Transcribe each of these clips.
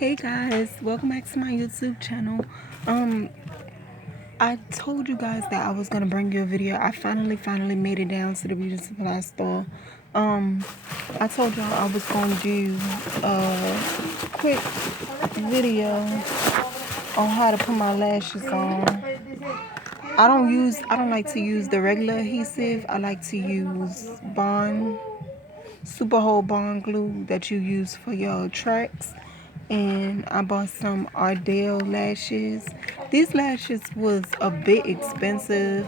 Hey guys, welcome back to my YouTube channel. Um, I told you guys that I was gonna bring you a video. I finally made it down to the beauty supply store. Um, I told y'all I was gonna do a quick video on how to put my lashes on. I don't like to use the regular adhesive. I like to use Bond Super Hold Bond glue that you use for your tracks. And I bought some Ardell lashes. These lashes was a bit expensive.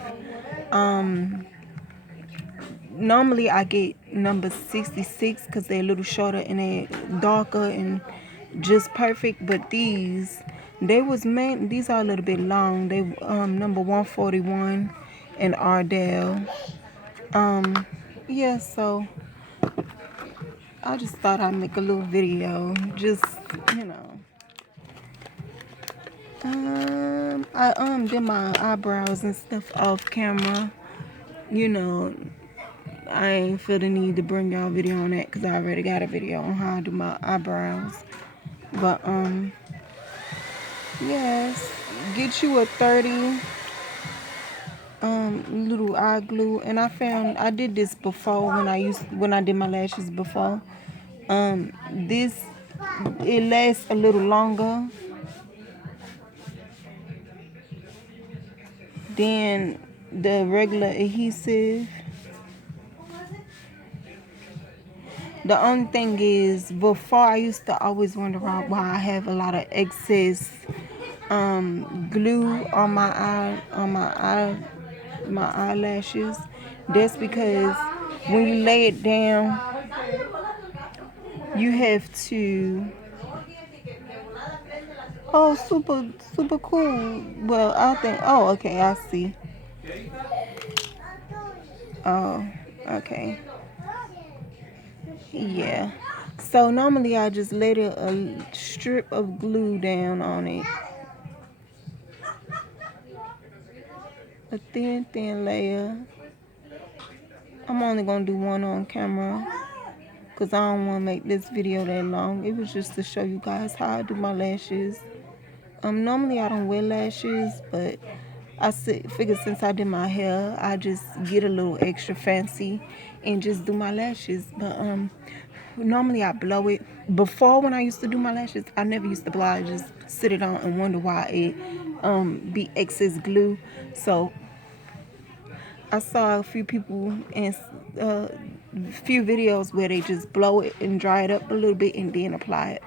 Normally I get number 66 because they're a little shorter and they're darker and just perfect. But these are a little bit long. They number 141 in Ardell. Yeah, so I just thought I'd make a little video. Just, you know. I did my eyebrows and stuff off camera. You know, I ain't feel the need to bring y'all a video on that because I already got a video on how I do my eyebrows. But yes, get you a 30 little eye glue. And I did this before when I did my lashes before. This it lasts a little longer than the regular adhesive. The only thing is, before I used to always wonder why I have a lot of excess glue on my eyelashes. That's because when you lay it down, you have to. Oh, super cool. Well, I think. Oh, okay, I see. Oh, okay. Yeah. So normally I just lay a strip of glue down on it. A thin layer. I'm only gonna do one on camera because I don't want to make this video that long. It was just to show you guys how I do my lashes. Normally I don't wear lashes, but figure since I did my hair, I just get a little extra fancy and just do my lashes. But normally I blow it. Before, when I used to do my lashes, I never used to blow. I just sit it on and wonder why it be excess glue. So I saw a few people and few videos where they just blow it and dry it up a little bit and then apply it.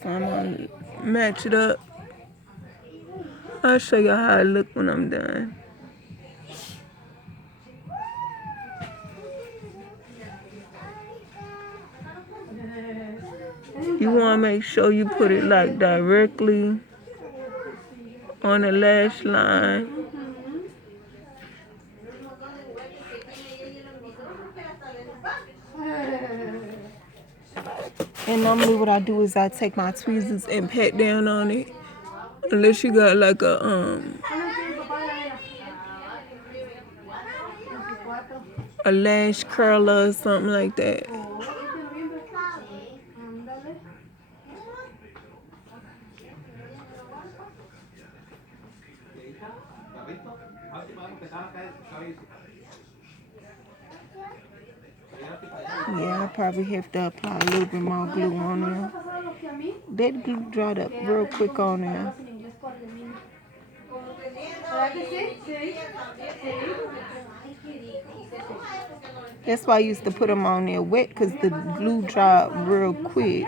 So I'm gonna match it up. I'll show you how I look when I'm done. You want to make sure you put it like directly on the lash line. And normally what I do is I take my tweezers and pat down on it. Unless you got like a lash curler or something like that. Yeah, I probably have to apply a little bit more glue on there. That glue dried up real quick on there. That's why I used to put them on there wet, because the glue dried real quick.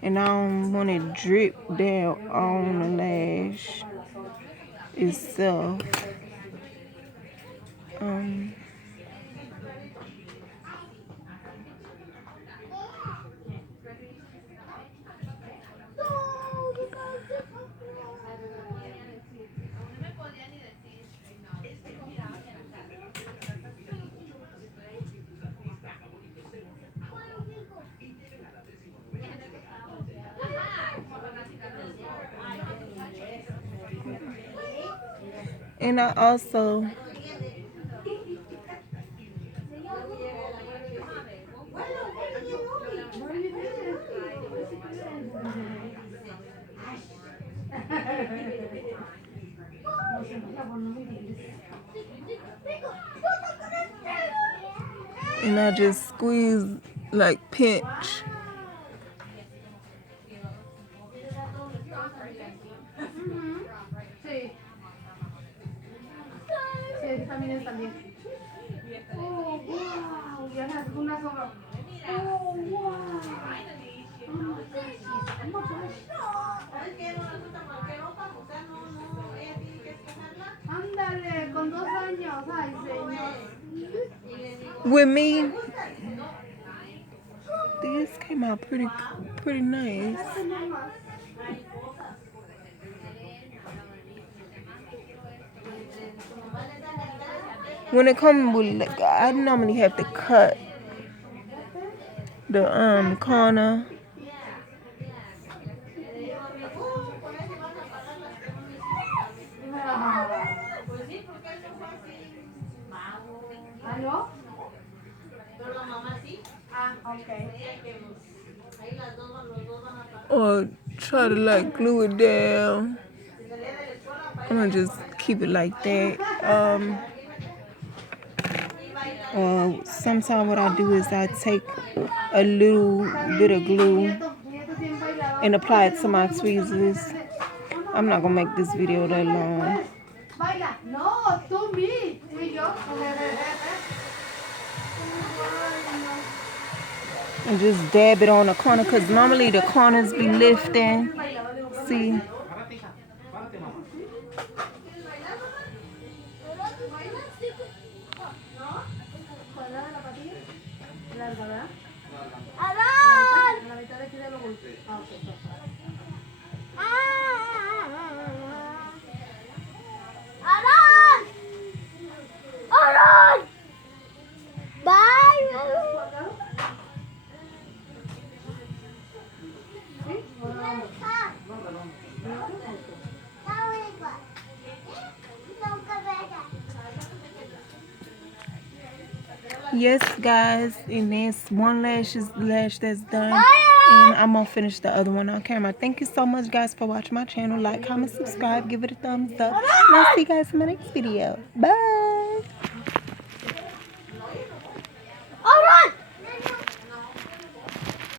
And I don't want it drip down on the lash itself. And I also just squeeze, like pinch. Sí, también está bien. Oh, wow. Ya las unas son. Oh, wow. Oh my gosh. Oh my gosh. Ándale, con 2 años. Ay, señor. With me, these came out pretty nice. When it comes with, like, I normally have to cut the corner. ¿Aló? Ah, okay. Or try to like glue it down. I'm gonna just keep it like that. Sometimes what I do is I take a little bit of glue and apply it to my tweezers. I'm not gonna make this video that long. No, tú me. Tú y yo. And just dab it on the corner, because normally the corners be lifting. See? Yes, guys, and that's one lash that's done, and I'm gonna finish the other one on camera. Thank you so much, guys, for watching my channel. Like, comment, subscribe, give it a thumbs up, and I'll see you guys in my next video. Bye.